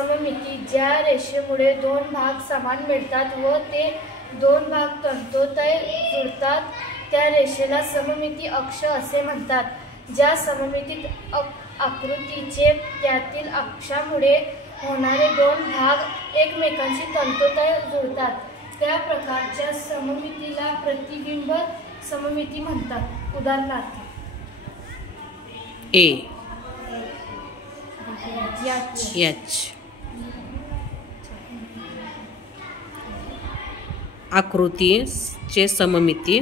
सममिती ज्या रेषेमुळे दोन भाग समान मिळतात व ते दोन भाग तंतोतय जुळतात त्या रेषेला सममिती अक्ष असे म्हणतात. ज्या सममितीत आकृतीचे त्यातील अक्षामुळे होणारे दोन भाग एकमेकांशी तंतोतय जुळतात त्या प्रकारच्या सममितीला प्रतिबिंब सममिती म्हणतात. उदाहरणार्थ ए एच आकृतीचे सममिती